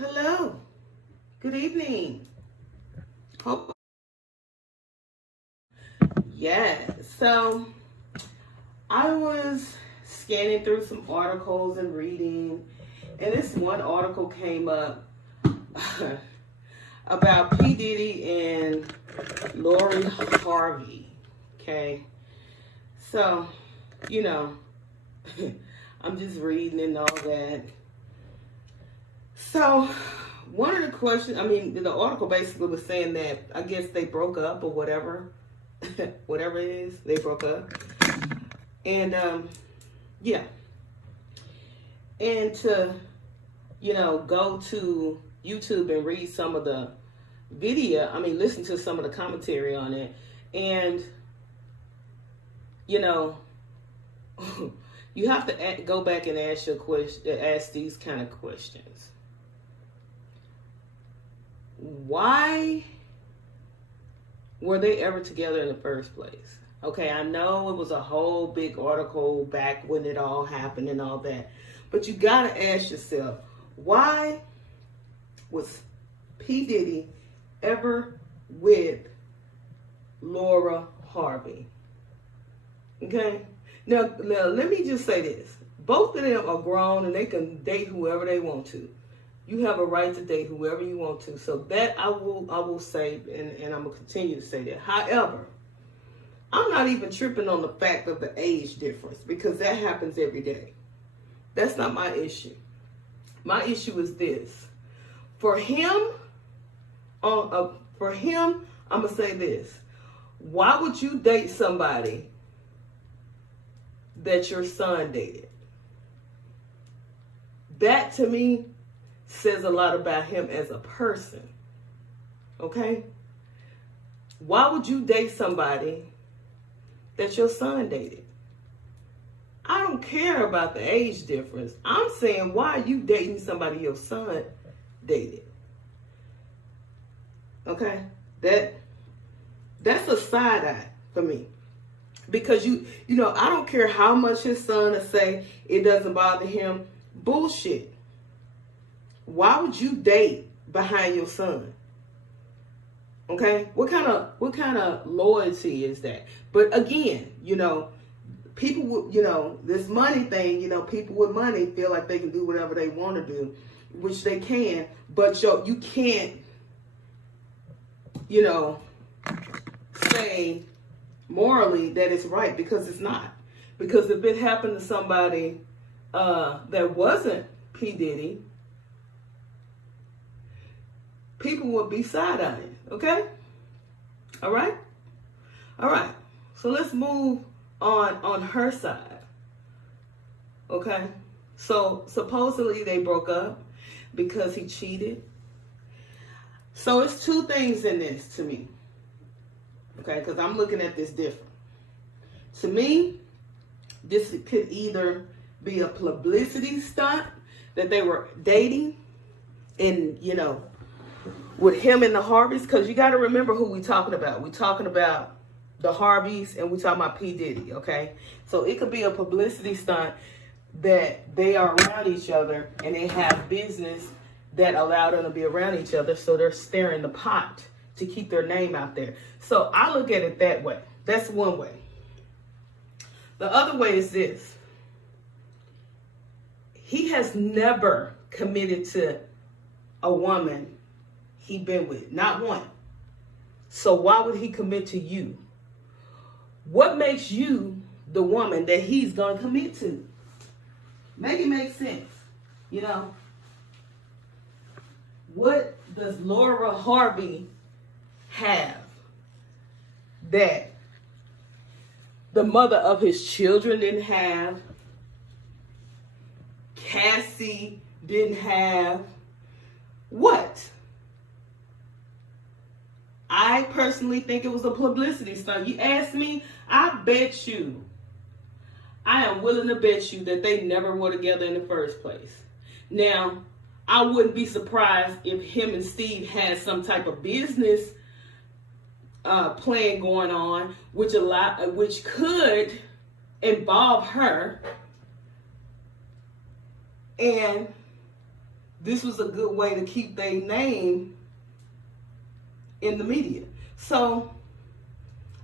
Hello. Good evening. Hope. Yeah. So I was scanning through some articles and reading, and this one article came up about PDiddy and Lori Harvey. Okay. So, you know, I'm just reading and all that. So, one of the questions, the article basically was saying that I guess they broke up or whatever. Whatever it is, they broke up. And, yeah. And to, go to YouTube and read some of the video, listen to some of the commentary on it. And, you have to go back and ask these kind of questions. Why were they ever together in the first place? Okay, I know it was a whole big article back when it all happened and all that. But you got to ask yourself, why was P. Diddy ever with Laura Harvey? Okay? Now, let me just say this. Both of them are grown and they can date whoever they want to. You have a right to date whoever you want to. So that I will say, and I'm going to continue to say that. However, I'm not even tripping on the fact of the age difference because that happens every day. That's not my issue. My issue is this. For him, I'm going to say this. Why would you date somebody that your son dated? That to me says a lot about him as a person. Okay? Why would you date somebody that your son dated? I don't care about the age difference. I'm saying, why are you dating somebody your son dated? Okay? That's a side eye for me. Because I don't care how much his son will say it doesn't bother him. Bullshit. Why would you date behind your son? Okay? What kind of loyalty is that? But again, people would, this money thing, people with money feel like they can do whatever they want to do, which they can, but you can't, say morally that it's right, because it's not. Because if it happened to somebody that wasn't P. Diddy, people would be side-eyeing, okay? All right? All right. So let's move on her side, okay? So supposedly they broke up because he cheated. So it's two things in this to me, okay? Because I'm looking at this different. To me, this could either be a publicity stunt that they were dating and, with him and the Harveys, because you got to remember who we're talking about. We're talking about the Harveys and we're talking about P. Diddy, okay? So it could be a publicity stunt that they are around each other and they have business that allow them to be around each other, so they're stirring the pot to keep their name out there. So I look at it that way. That's one way. The other way is this. He has never committed to a woman he been with, not one. So why would he commit to you? What makes you the woman that he's going to commit to? Make it make sense. What does Laura Harvey have that the mother of his children didn't have, Cassie didn't have? What? I personally think it was a publicity stunt. You ask me, I am willing to bet you that they never were together in the first place. Now, I wouldn't be surprised if him and Steve had some type of business plan going on, which could involve her. And this was a good way to keep their name in the media. So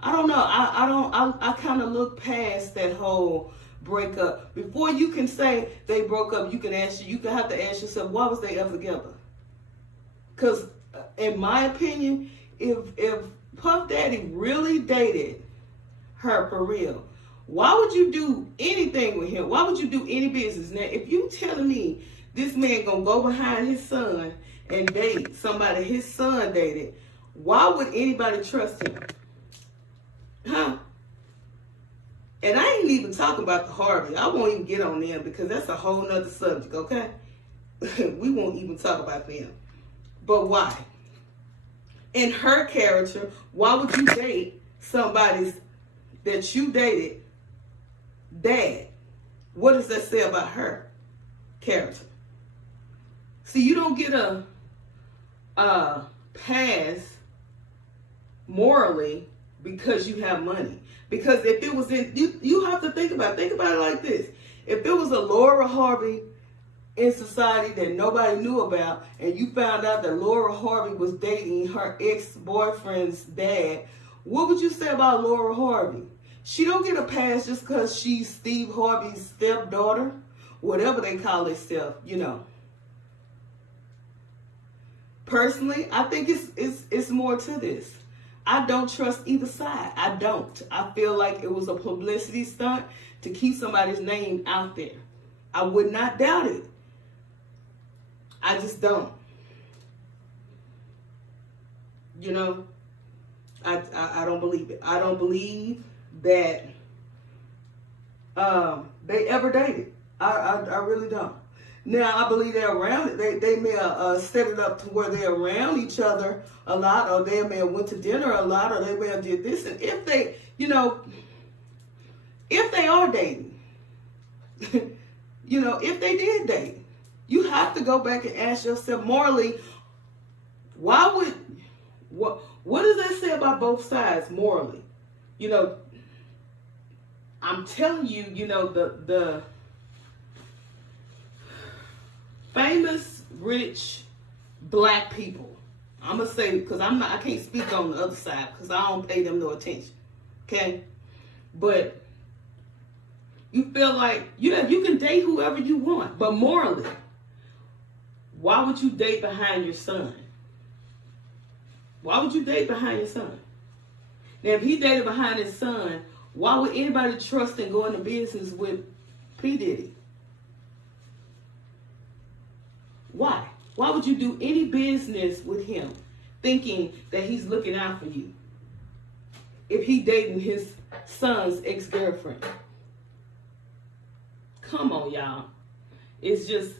I don't know. I kind of look past that whole breakup. Before you can say they broke up, you can have to ask yourself, why was they ever together? Because in my opinion, if Puff Daddy really dated her for real, why would you do anything with him? Why would you do any business? Now, if you telling me this man gonna go behind his son and date somebody his son dated, why would anybody trust him? Huh? And I ain't even talking about the Harvey. I won't even get on them because that's a whole nother subject, okay? We won't even talk about them. But why? In her character, why would you date somebody's that you dated dad? What does that say about her character? See, you don't get a pass morally because you have money. Because if it was you have to think about it like this. If it was a Laura Harvey in society that nobody knew about, and you found out that Laura Harvey was dating her ex-boyfriend's dad, what would you say about Laura Harvey? She don't get a pass just because she's Steve Harvey's stepdaughter, whatever they call themselves, you know. Personally, I think it's more to this. I don't trust either side. I don't. I feel like it was a publicity stunt to keep somebody's name out there. I would not doubt it. I just don't. You know, I don't believe it. I don't believe that they ever dated. I really don't. Now, I believe they're around it. They may have set it up to where they're around each other a lot, or they may have went to dinner a lot, or they may have did this. And if they, you know, if they are dating, you know, if they did date, you have to go back and ask yourself morally, what does that say about both sides morally? You know, I'm telling you, you know, the famous rich black people, I'm gonna say, because I can't speak on the other side because I don't pay them no attention. Okay? But you feel like you can date whoever you want, but morally, why would you date behind your son? Why would you date behind your son? Now, if he dated behind his son, why would anybody trust and go into business with PDiddy? Why? Why would you do any business with him thinking that he's looking out for you if he dating his son's ex-girlfriend? Come on, y'all. It's just,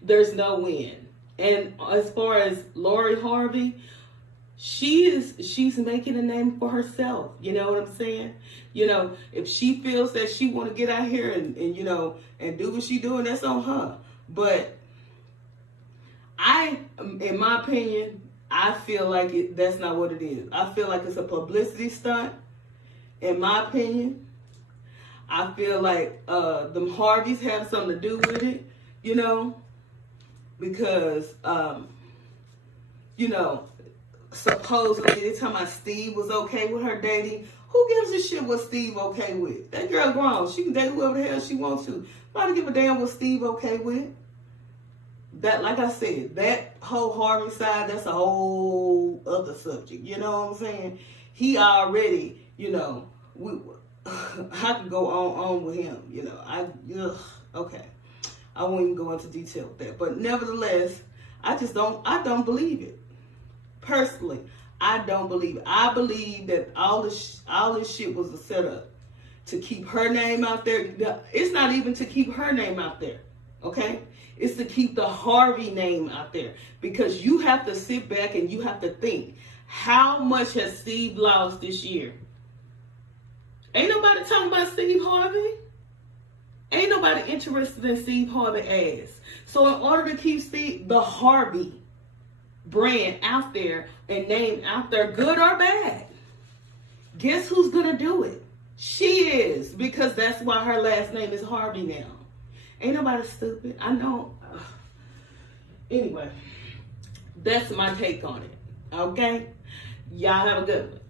there's no win. And as far as Lori Harvey, she's making a name for herself. You know what I'm saying? You know, if she feels that she want to get out here and you know, and do what she doing, that's on her. But in my opinion, I feel like that's not what it is. I feel like it's a publicity stunt. In my opinion, I feel like them Harveys have something to do with it, you know, because, you know, supposedly they're talking about Steve was okay with her dating. Who gives a shit what Steve okay with? That girl grown. She can date whoever the hell she wants to. Nobody give a damn what Steve okay with. That, like I said, that whole Harvey side, that's a whole other subject. You know what I'm saying? He already, you know, I could go on with him. You know, okay. I won't even go into detail with that. But nevertheless, I don't believe it. Personally, I don't believe it. I believe that all this shit was a setup to keep her name out there. It's not even to keep her name out there, okay? It's to keep the Harvey name out there. Because you have to sit back and you have to think, how much has Steve lost this year? Ain't nobody talking about Steve Harvey. Ain't nobody interested in Steve Harvey ass. So in order to keep the Harvey brand out there and name out there, good or bad, guess who's gonna do it? She is, because that's why her last name is Harvey now. Ain't nobody stupid. I know. Anyway, that's my take on it. Okay? Y'all have a good one.